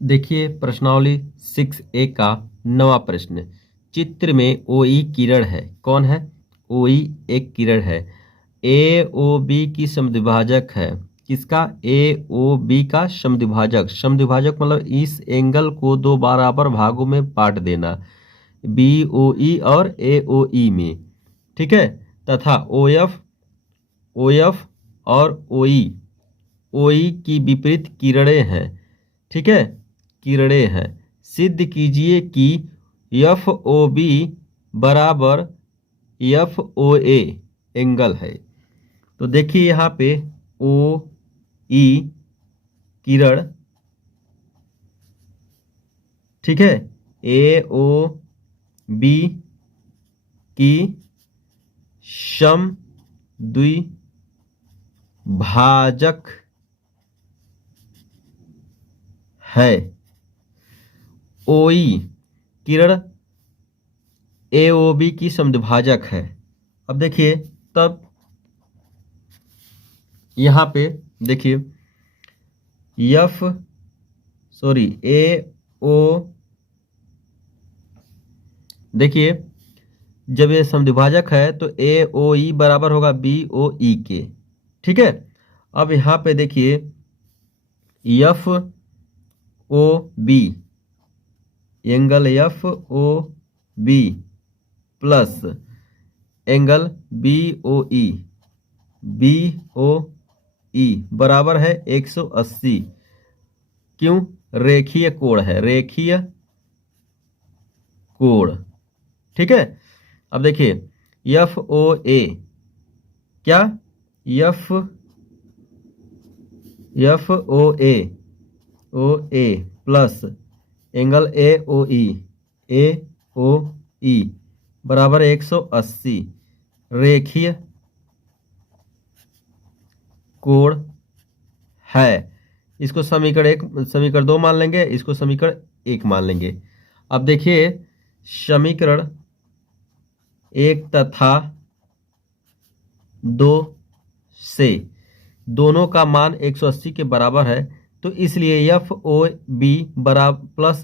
देखिए प्रश्नावली 6A का 9वां प्रश्न। चित्र में OE किरण है। कौन है? OE एक किरण है। AOB की समद्विभाजक है। किसका? AOB का समद्विभाजक। समद्विभाजक मतलब इस एंगल को दो बराबर भागों में बांट देना, BOE और AOE में। ठीक है। तथा OF और OE की विपरीत किरणें हैं। ठीक है, किरणें हैं। सिद्ध कीजिए कि FOB बराबर FOA एंगल है। तो देखिए यहाँ पे OE किरण, ठीक है, AOB की समद्विभाजक है। OE किरण AOB की समद्विभाजक है। अब देखिए तब यहाँ पे देखिए AO, देखिए जब ये समद्विभाजक है तो AOE बराबर होगा BOE के। ठीक है। अब यहाँ पे देखिए FOB angle FOB plus angle BOE बराबर है 180। क्यों? रेखीय कोण है, रेखीय कोण। ठीक है। अब देखिए FOA क्या? FOA प्लस एंगल AOE बराबर 180 रेखीय कोण है। इसको समीकरण 2 मान लेंगे, इसको समीकरण 1 मान लेंगे। अब देखिए समीकरण 1 तथा 2 से दोनों का मान 180 के बराबर है, तो इसलिए FOB बराबर प्लस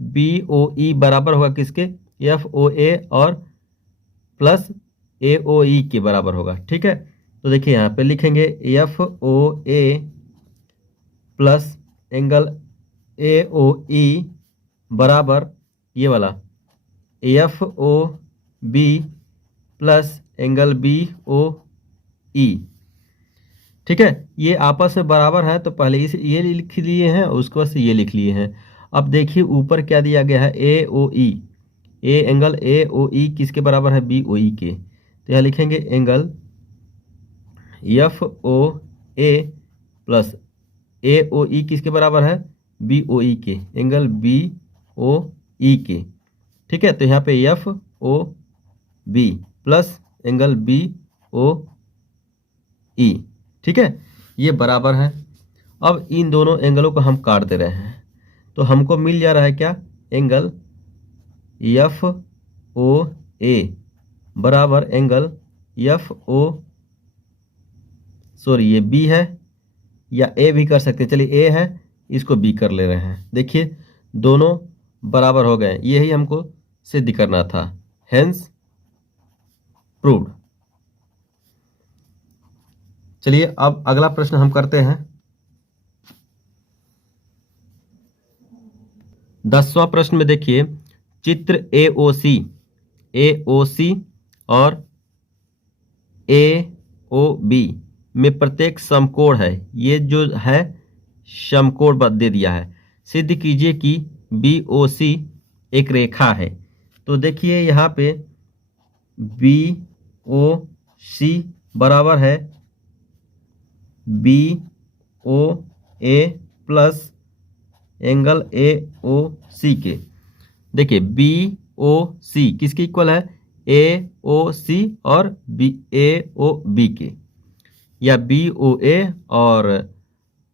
BOE बराबर होगा किसके? FOA और प्लस AOE के बराबर होगा। ठीक है। तो देखिए यहाँ पे लिखेंगे FOA प्लस एंगल AOE बराबर ये वाला FOB प्लस एंगल BOE। ठीक है। ये आपस में बराबर है तो पहले ये लिख लिए हैं, उसके बाद से ये लिख लिए हैं। अब देखिए ऊपर क्या दिया गया है? AOE, एंगल AOE किसके बराबर है? BOE के। तो यहाँ लिखेंगे एंगल FOA प्लस AOE किसके बराबर है? BOE के, एंगल BOE के। ठीक है। तो यहाँ पे FOB प्लस एंगल BOE। ठीक है, ये बराबर है। अब इन दोनों एंगलों को हम काट दे रहे हैं तो हमको मिल जा रहा है क्या? एंगल FOA बराबर एंगल ये B है, या A भी कर सकते हैं। चलिए A है, इसको B कर ले रहे हैं। देखिए दोनों बराबर हो गए, यही हमको सिद्ध करना था। Hence proved. चलिए अब अगला प्रश्न हम करते हैं। 10वां प्रश्न में देखिए चित्र AOC और AOB में प्रत्येक समकोण है। ये जो है समकोण दे दिया है। सिद्ध कीजिए कि BOC एक रेखा है। तो देखिए यहाँ पे BOC बराबर है BOA प्लस एंगल AOC के। देखिए BOC किसके इक्वल है? AOC और AOB के, या BOA और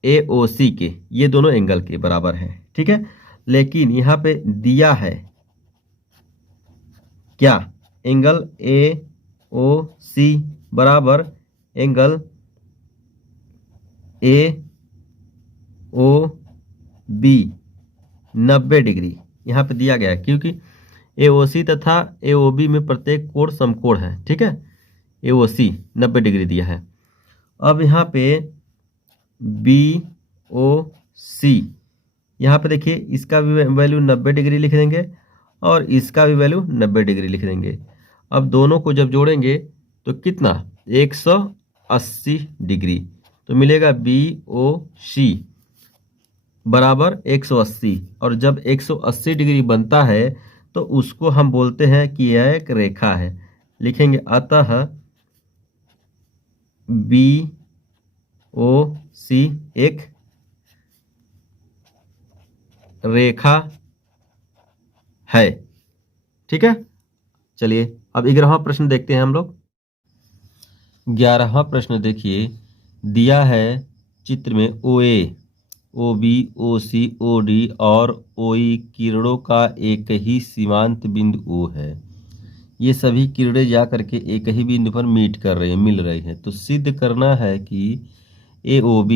AOC के, ये दोनों एंगल के बराबर है। ठीक है। लेकिन यहाँ पे दिया है क्या? एंगल AOC बराबर एंगल AOB 90 डिग्री यहाँ पे दिया गया है, क्योंकि AOC तथा AOB में प्रत्येक कोण समकोण है। ठीक है, AOC 90 डिग्री दिया है। अब यहाँ पे BOC, यहाँ पे देखिए इसका भी वैल्यू 90 डिग्री लिख देंगे और इसका भी वैल्यू 90 डिग्री लिख देंगे। अब दोनों को जब जोड़ेंगे तो कितना, 180 डिग्री, तो मिलेगा BOC बराबर 180। और जब 180 डिग्री बनता है तो उसको हम बोलते हैं कि यह एक रेखा है। लिखेंगे अतः BOC एक रेखा है। ठीक है, चलिए अब 11वां प्रश्न देखते हैं हम लोग। 11वां प्रश्न देखिए, दिया है चित्र में OA, OB, OC, OD और OE किरणों का एक ही सीमांत बिंदु O है। ये सभी किरणें जा करके एक ही बिंदु पर मिल रही हैं। तो सिद्ध करना है कि AOB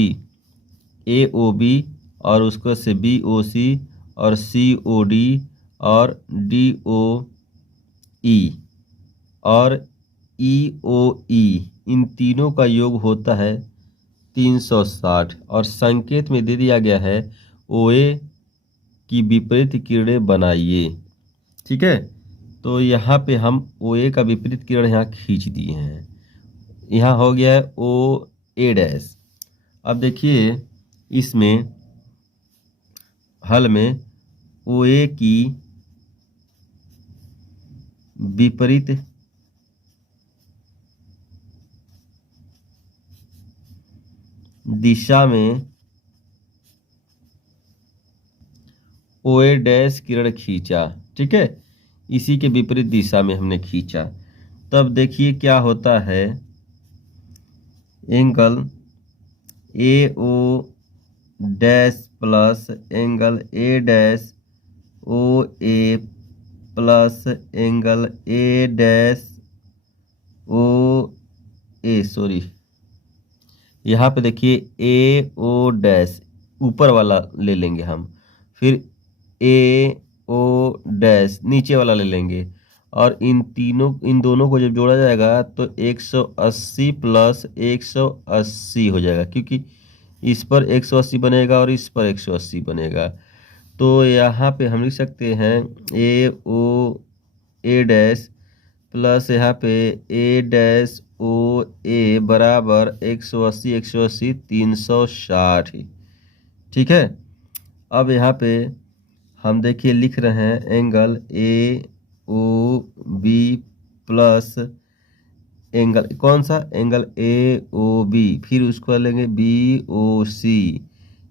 और उसको से BOC और COD और DOE और EOE इन तीनों का योग होता है 360। और संकेत में दे दिया गया है OA की विपरीत किरणें बनाइए। ठीक है, तो यहाँ पे हम OA का विपरीत किरण यहाँ खींच दिए हैं। यहाँ हो गया है OA'। अब देखिए इसमें हल में OA की विपरीत दिशा में OA' किरण खींचा। ठीक है, इसी के विपरीत दिशा में हमने खींचा। तब देखिए क्या होता है, angle AO' plus angle A'OA plus angle A'OA यहाँ पे देखिए AO' ऊपर वाला ले लेंगे हम, फिर AO' नीचे वाला ले लेंगे, और इन दोनों को जब जोड़ा जाएगा तो 180 प्लस 180 हो जाएगा, क्योंकि इस पर 180 बनेगा और इस पर 180 बनेगा। तो यहाँ पे हम लिख सकते हैं AOA' प्लस यहाँ पे A'OA बराबर 180 180 360। ठीक है, अब यहाँ पे हम देखिए लिख रहे हैं एंगल AOB प्लस एंगल कौन सा, एंगल AOB, फिर उसको लेंगे BOC,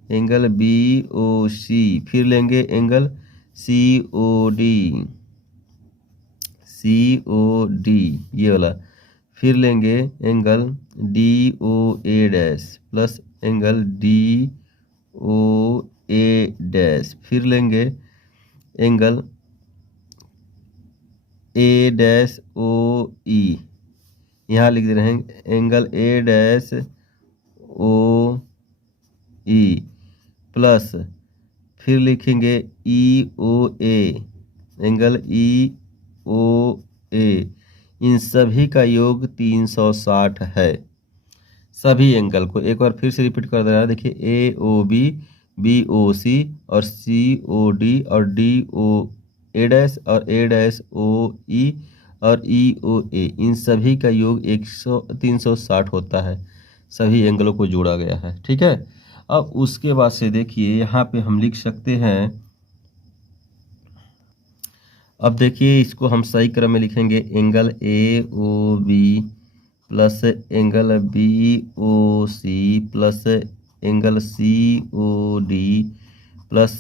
एंगल BOC, फिर लेंगे एंगल COD ये वाला, फिर लेंगे angle DOA' plus angle DOA', फिर लेंगे एंगल A'OE, यहाँ लिख दे रहे हैं एंगल A'OE प्लस फिर लिखेंगे EOA, एंगल EOA। इन सभी का योग 360 है। सभी एंगल को एक बार फिर से रिपीट कर दे रहा है। देखिए AOB, BOC और COD और DOA' और A'OE और EOA, इन सभी का योग 360 होता है। सभी एंगलों को जोड़ा गया है। ठीक है, अब उसके बाद से देखिए यहाँ पे हम लिख सकते हैं, अब देखिए इसको हम सही क्रम में लिखेंगे, angle AOB plus angle BOC plus angle COD plus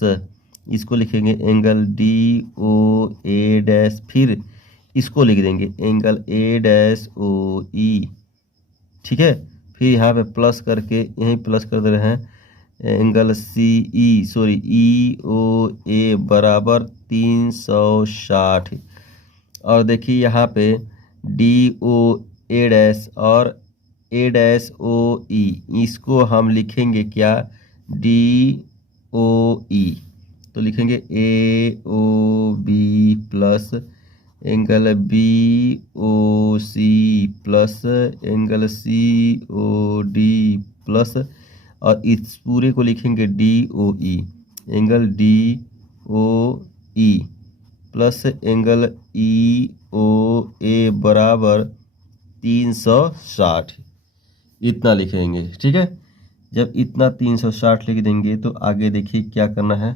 इसको लिखेंगे एंगल DOA', फिर इसको लिख देंगे एंगल A'OE। ठीक है, फिर यहाँ पे प्लस करके यहीं प्लस कर दे रहे हैं एंगल EOA बराबर 360। और देखिए यहाँ पे DOA' और A'OE, इसको हम लिखेंगे क्या, DOE। तो लिखेंगे A O B plus angle B O C plus angle C O D plus, और इस पूरे को लिखेंगे D O E, angle D O E plus angle E O A बराबर 360, इतना लिखेंगे। ठीक है, जब इतना 360 लिख देंगे तो आगे देखिए क्या करना है।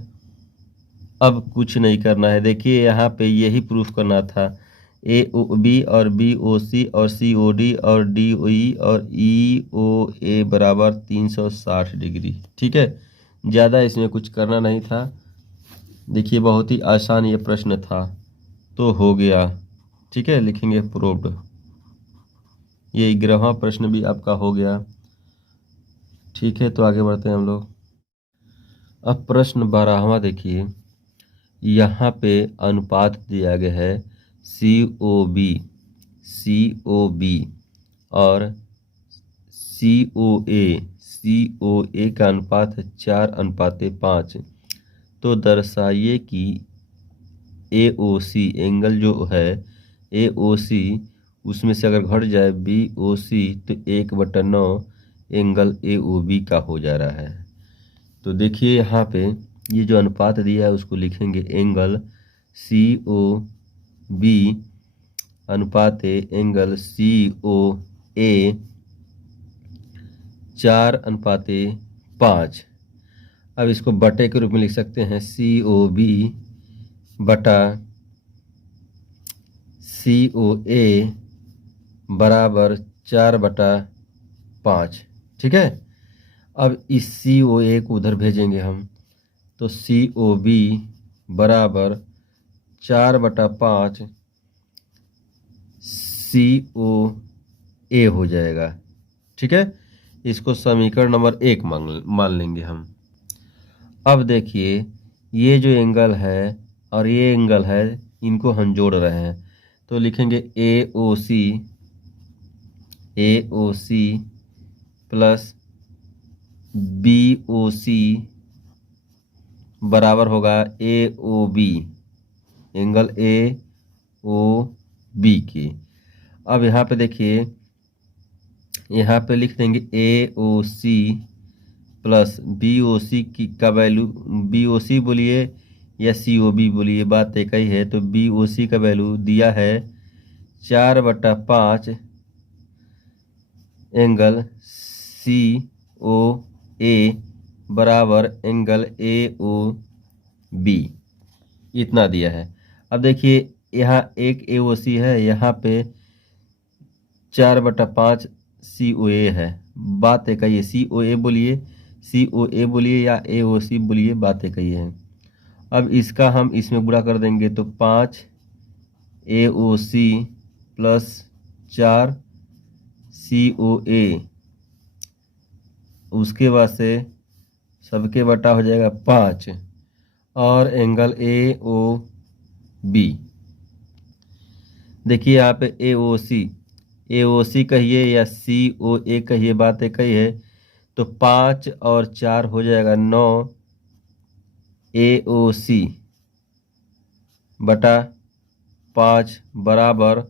अब कुछ नहीं करना है, देखिए यहाँ पे यही प्रूफ करना था, ए ओ बी और बी ओ सी और सी ओ डी और डी ओ ई और ई ओ ए बराबर 360 डिग्री। ठीक है, ज़्यादा इसमें कुछ करना नहीं था। देखिए बहुत ही आसान ये प्रश्न था, तो हो गया। ठीक है, लिखेंगे प्रूव्ड। ये 11वां प्रश्न भी आपका हो गया। ठीक है, तो आगे बढ़ते हैं हम लोग। अब प्रश्न 12वां देखिए, यहाँ पे अनुपात दिया गया है COB और COA का अनुपात है 4:5। तो दर्शाइए कि AOC एंगल जो है AOC उसमें से अगर घट जाए BOC तो 1/9 एंगल AOB का हो जा रहा है। तो देखिए यहाँ पे ये जो अनुपात दिया है उसको लिखेंगे एंगल COB अनुपात एंगल COA 4:5। अब इसको बटे के रूप में लिख सकते हैं, COB बटा COA बराबर 4/5। ठीक है, अब इस COA को उधर भेजेंगे हम, तो COB बराबर 4/5 COA हो जाएगा। ठीक है, इसको समीकरण नंबर 1 मान लेंगे हम। अब देखिए ये जो एंगल है और ये एंगल है, इनको हम जोड़ रहे हैं, तो लिखेंगे AOC प्लस BOC बराबर होगा AOB, एंगल AOB की। अब यहाँ पे देखिए, यहाँ पे लिख देंगे AOC प्लस BOC का वैल्यू, BOC बोलिए या COB बोलिए, बात एक ही है। तो BOC का वैल्यू दिया है 4/5 एंगल COA बराबर एंगल AOB, इतना दिया है। अब देखिए यहाँ एक AOC है, यहाँ पे 4/5 COA है, बात एक ही है। COA बोलिए या AOC बोलिए, बात एक ही है। अब इसका हम इसमें गुणा कर देंगे तो 5 AOC प्लस 4 COA, उसके बाद से सबके बटा हो जाएगा 5 और एंगल AOB। देखिए यहाँ पे AOC कहिए या COA कहिए, बात एक ही है। तो 5 और 4 हो जाएगा 9 AOC बटा 5 बराबर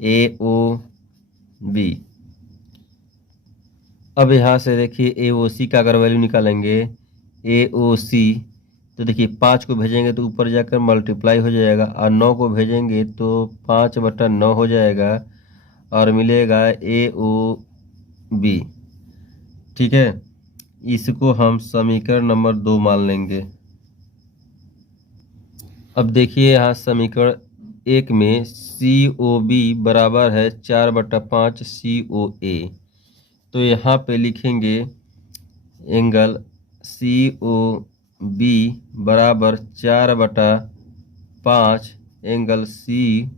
AOB। अब यहाँ से देखिए AOC का अगर वैल्यू निकालेंगे, AOC तो देखिए 5 को भेजेंगे तो ऊपर जाकर मल्टीप्लाई हो जाएगा, और 9 को भेजेंगे तो 5/9 हो जाएगा और मिलेगा AOB। ठीक है, इसको हम समीकरण नंबर 2 मान लेंगे। अब देखिए यहाँ समीकरण 1 में COB बराबर है 4/5 COA, तो यहाँ पे लिखेंगे एंगल COB बराबर 4/5 एंगल COA।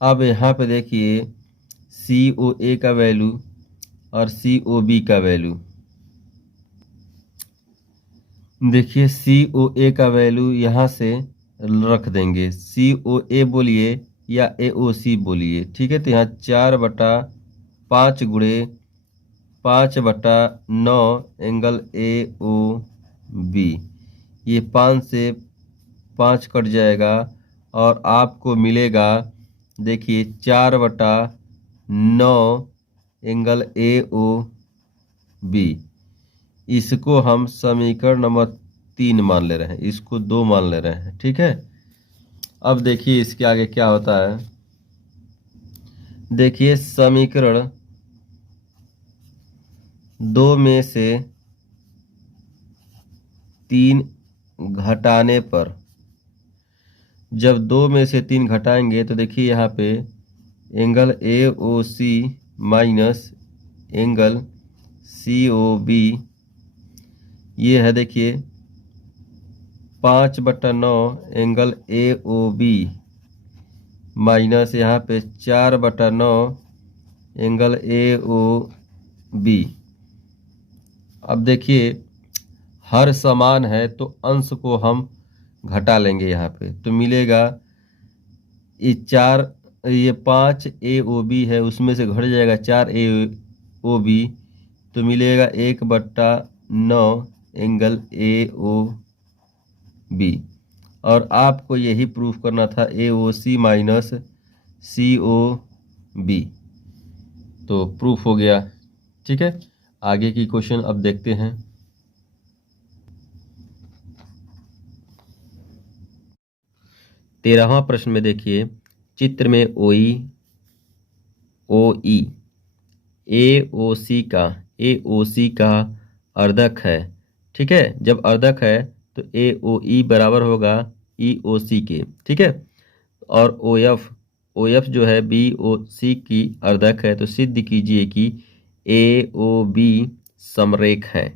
अब यहाँ पे देखिए COA का वैल्यू और COB का वैल्यू, देखिए COA का वैल्यू यहाँ से रख देंगे, COA बोलिए या AOC बोलिए। ठीक है, तो यहाँ 4/5 गुणे 5/9 एंगल ए ओ बी। ये 5 से 5 कट जाएगा और आपको मिलेगा, देखिए 4/9 एंगल ए ओ बी। इसको हम समीकरण नंबर 3 मान ले रहे हैं, इसको 2 मान ले रहे हैं। ठीक है, अब देखिए इसके आगे क्या होता है। देखिए समीकरण 2 में से 3 घटाने पर, जब 2 में से 3 घटाएंगे तो देखिए यहाँ पे angle A O C minus angle C O B, ये है देखिए 5/9 angle A O B minus यहाँ पे 4/9 एंगल ए ओ बी। अब देखिए हर समान है तो अंश को हम घटा लेंगे यहाँ पे, तो मिलेगा ये 5 ए ओ बी है, उसमें से घट जाएगा 4 ए ओ बी, तो मिलेगा 1/9 एंगल ए ओ बी। और आपको यही प्रूफ करना था ए ओ सी माइनस सी ओ बी, तो प्रूफ हो गया। ठीक है, आगे की क्वेश्चन अब देखते हैं। तेरहवां प्रश्न में देखिए, चित्र में ओ ई ए ओ सी का अर्धक है। ठीक है, जब अर्धक है तो ए ओ ई बराबर होगा ई ओ सी के। ठीक है, और ओ एफ जो है बी ओ सी की अर्धक है, तो सिद्ध कीजिए कि ए ओ बी समरेख है।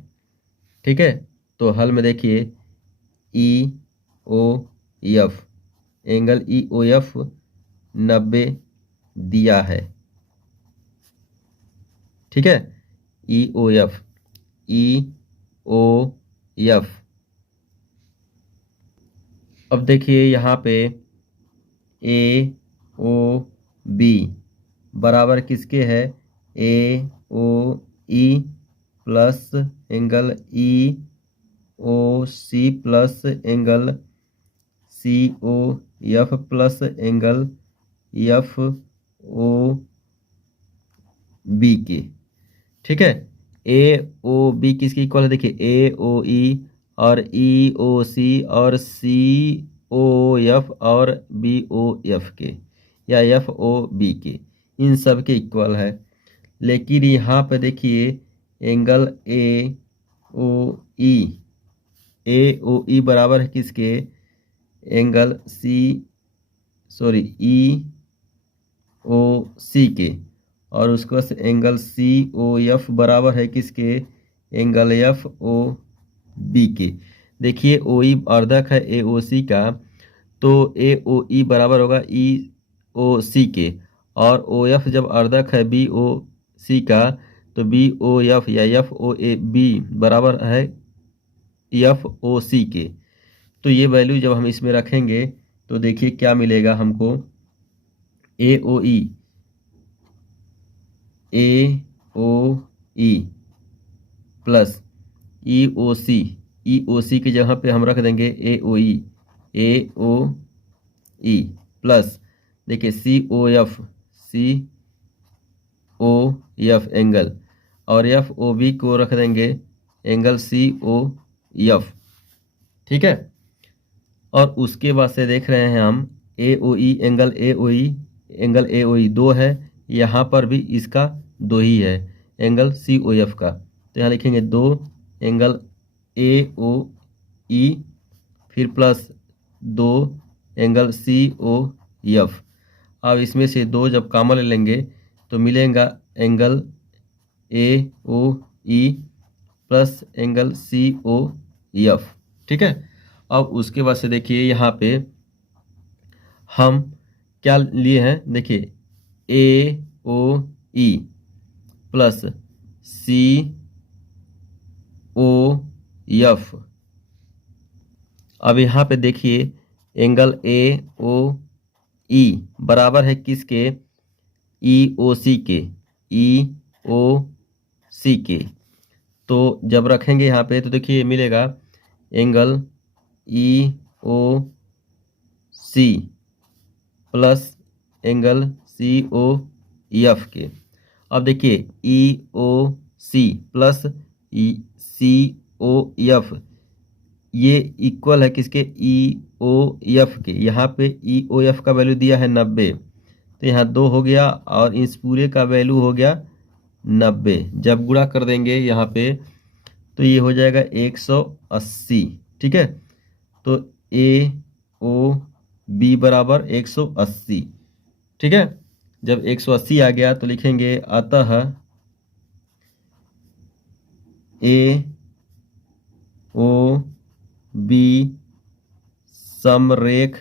ठीक है, तो हल में देखिए E O F, angle E O F 90 दिया है। ठीक है, ई ओ एफ अब देखिए यहाँ पे ए ओ बी बराबर किसके है, A O E plus angle E O C plus angle C O F plus angle F O B के। ठीक है, ए ओ बी किसकी इक्वल है, देखिए ए ओ ई और ई ओ सी और सी ओ एफ और बी ओ एफ के, या एफ ओ बी के, इन सब के इक्वल है। लेकिन यहाँ पे देखिए एंगल ए ओ ई बराबर है किसके, एंगल ई ओ सी के, और उसको एंगल सी ओ एफ बराबर है किसके, एंगल एफ ओ बी के। देखिए ओ ई अर्धक है ए ओ सी का, तो ए ओ ई बराबर होगा ई ओ सी के, और ओ एफ जब अर्धक है बी ओ सी का, तो बी ओ एफ या एफ ओ ए बी बराबर है एफ ओ सी के। तो ये वैल्यू जब हम इसमें रखेंगे तो देखिए क्या मिलेगा हमको, ए ओ ई प्लस ई ओ सी की जगह पे हम रख देंगे ए ओ ई प्लस देखिए सी ओ एफ एंगल, और एफ ओ बी को रख देंगे एंगल सी ओ एफ। ठीक है, और उसके बाद से देख रहे हैं हम ए O E angle A O ई 2 है, यहाँ पर भी इसका 2 ही है एंगल सी ओ एफ का, तो यहाँ लिखेंगे 2 एंगल ए ओ ई फिर plus 2 angle C O F. अब इसमें से 2 जब कॉमन ले लेंगे तो मिलेगा angle A O E plus angle C O F. ठीक है, अब उसके बाद से देखिए यहाँ पे हम क्या लिए हैं, देखिए ए ओ ई प्लस सी ओ एफ। अब यहाँ पे देखिए एंगल ए ओ ई बराबर है किसके, ई ओ सी के, ई ओ 80 के। तो जब रखेंगे यहाँ पे तो देखिए मिलेगा angle E O C plus angle C O F के। अब देखिए E O C plus E C O F ये इक्वल है किसके, ई ओ एफ के। यहाँ पे ई ओ एफ का वैल्यू दिया है 90, तो यहाँ 2 हो गया और इस पूरे का वैल्यू हो गया 90। जब गुणा कर देंगे यहाँ पे तो ये हो जाएगा 180। ठीक है, तो ए ओ बी बराबर 180। ठीक है, जब 180 आ गया तो लिखेंगे अतः ए ओ बी समरेख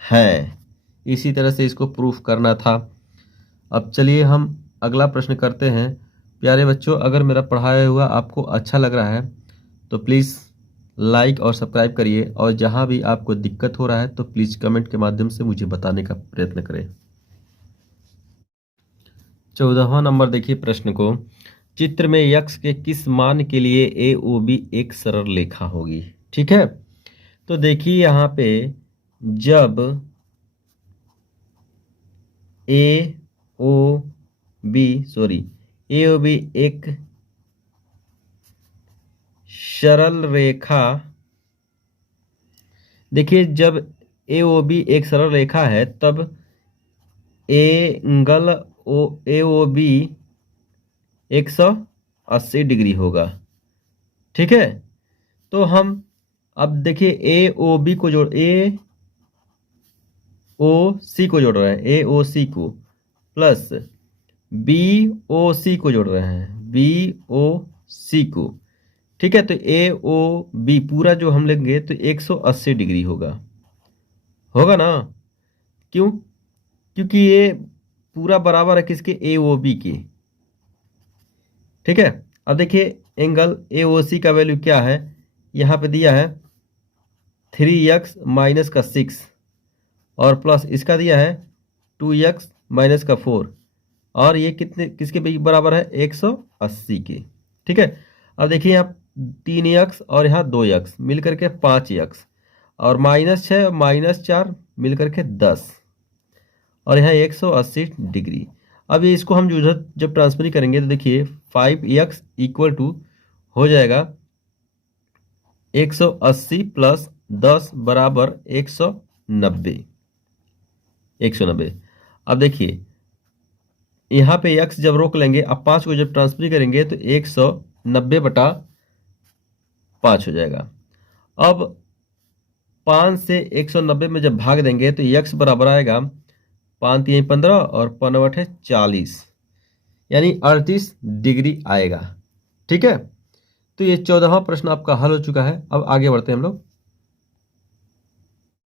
है। इसी तरह से इसको प्रूफ करना था। अब चलिए हम अगला प्रश्न करते हैं। प्यारे बच्चों, अगर मेरा पढ़ाया हुआ आपको अच्छा लग रहा है तो प्लीज़ लाइक और सब्सक्राइब करिए, और जहां भी आपको दिक्कत हो रहा है तो प्लीज़ कमेंट के माध्यम से मुझे बताने का प्रयत्न करें। 14वां नंबर देखिए प्रश्न को। चित्र में यक्स के किस मान के लिए ए ओ बी एक सरल रेखा होगी। ठीक है, तो देखिए यहाँ पे जब ए ओ बी एक सरल रेखा, देखिए जब ए ओ बी एक सरल रेखा है तब angle A O B 180 degree होगा। ठीक है, तो हम अब देखिए ए ओ बी को जोड़ ए ओ सी को जोड़ रहे हैं, ए ओ सी को प्लस बी ओ सी को जोड़ रहे हैं, बी ओ सी को। ठीक है, तो ए ओ बी पूरा जो हम लेंगे तो 180 डिग्री होगा, होगा ना। क्यों? क्योंकि ये पूरा बराबर है किसके, ए ओ बी के। ठीक है, अब देखिए एंगल ए ओ सी का वैल्यू क्या है, यहाँ पे दिया है 3x माइनस का 6 और प्लस इसका दिया है 2x माइनस का 4, और ये कितने किसके बराबर है, 180 के। ठीक है, अब देखिए यहाँ 3x और यहाँ 2x मिल करके 5x और -6 -4 मिल करके 10 और यहाँ 180 डिग्री। अब ये इसको हम जब ट्रांसफर करेंगे तो देखिए 5x इक्वल टू हो जाएगा 180 प्लस 10 बराबर 190। अब देखिए यहाँ पे x जब रोक लेंगे, अब 5 को जब ट्रांसफर करेंगे तो 190/5 हो जाएगा। अब 5 से 190 में जब भाग देंगे तो x बराबर आएगा 5 3 15 और 5 8 40, यानी 38 डिग्री आएगा। ठीक है, तो ये 14वां प्रश्न आपका हल हो चुका है। अब आगे बढ़ते हैं हम लोग।